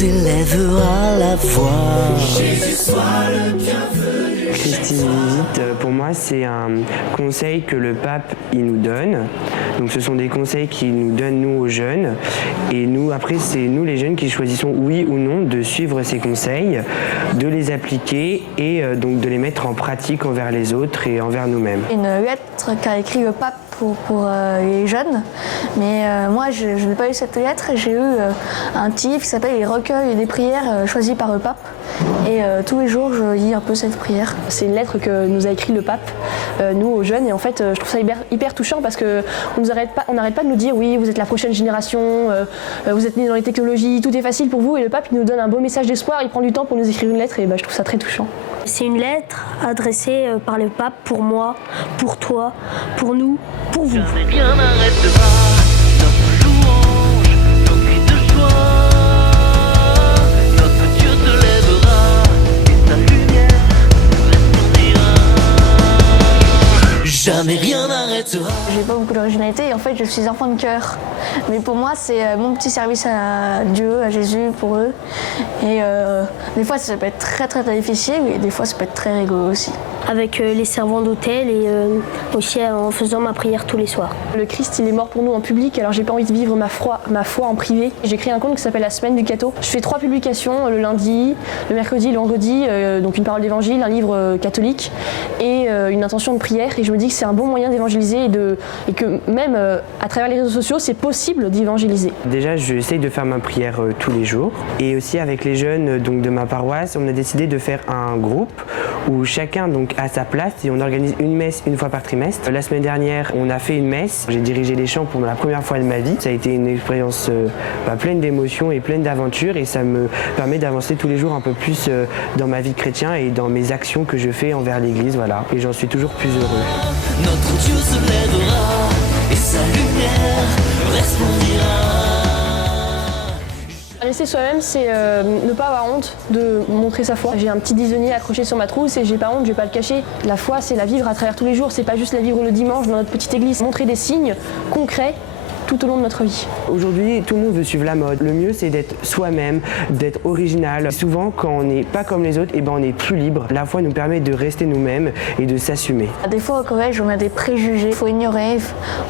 élèvera la voix. Jésus soit le bienvenu. Christine Visite, pour moi, c'est un conseil que le pape il nous donne. Donc, ce sont des conseils qu'il nous donne, nous, aux jeunes. Et nous, après, c'est nous, les jeunes, qui choisissons, oui ou non, de suivre ces conseils, de les appliquer et donc de les mettre en pratique envers les autres et envers nous-mêmes. Une lettre qu'a écrit le pape pour les jeunes, mais moi, je n'ai pas eu cette lettre. J'ai eu un petit livre qui s'appelle « Les recueils des prières choisis par le pape ». Et tous les jours, je lis un peu cette prière. C'est une lettre que nous a écrit le pape, nous aux jeunes, et en fait, je trouve ça hyper touchant parce qu'on n'arrête pas de nous dire oui, vous êtes la prochaine génération, vous êtes nés dans les technologies, tout est facile pour vous, et le pape il nous donne un beau message d'espoir, il prend du temps pour nous écrire une lettre, et je trouve ça très touchant. C'est une lettre adressée par le pape pour moi, pour toi, pour nous, pour vous. Jamais rien n'arrêtera notre louange, nos cris de joie. Notre Dieu te lèvera et ta lumière resplendira. Jamais rien n'arrêtera. J'ai pas beaucoup d'originalité et en fait je suis enfant de cœur. Mais pour moi c'est mon petit service à Dieu, à Jésus, pour eux. Et des fois ça peut être très difficile et des fois ça peut être très rigolo aussi. Avec les servants d'hôtel et aussi en faisant ma prière tous les soirs. Le Christ il est mort pour nous en public, alors j'ai pas envie de vivre ma foi en privé. J'ai créé un compte qui s'appelle La Semaine du Catho. Je fais 3 publications, le lundi, le mercredi, le vendredi, donc une parole d'évangile, un livre catholique et une intention de prière. Et je me dis que c'est un bon moyen d'évangéliser et que même à travers les réseaux sociaux, c'est possible d'évangéliser. Déjà, j'essaye de faire ma prière tous les jours. Et aussi avec les jeunes donc, de ma paroisse, on a décidé de faire un groupe où chacun donc, a sa place et on organise une messe une fois par trimestre. La semaine dernière, on a fait une messe. J'ai dirigé les chants pour la première fois de ma vie. Ça a été une expérience pleine d'émotions et pleine d'aventures et ça me permet d'avancer tous les jours un peu plus dans ma vie chrétienne et dans mes actions que je fais envers l'Église. Voilà. Et j'en suis toujours plus heureux. Notre Dieu se lèvera et sa lumière resplendira. Rester soi-même, c'est ne pas avoir honte de montrer sa foi. J'ai un petit disonnier accroché sur ma trousse et j'ai pas honte, je vais pas le cacher. La foi, c'est la vivre à travers tous les jours, c'est pas juste la vivre le dimanche dans notre petite église. Montrer des signes concrets tout au long de notre vie. Aujourd'hui, tout le monde veut suivre la mode. Le mieux, c'est d'être soi-même, d'être original. Souvent, quand on n'est pas comme les autres, on est plus libre. La foi nous permet de rester nous-mêmes et de s'assumer. Des fois au collège, on a des préjugés, il faut ignorer.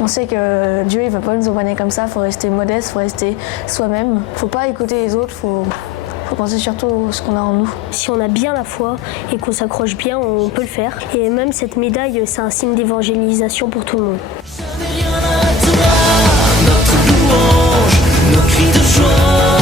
On sait que Dieu il va pas nous emmener comme ça, il faut rester modeste, il faut rester soi-même. Il faut pas écouter les autres, faut penser surtout à ce qu'on a en nous. Si on a bien la foi et qu'on s'accroche bien, on peut le faire. Et même cette médaille, c'est un signe d'évangélisation pour tout le monde. Jamais rien n'arrêtera notre louange, nos cris de joie.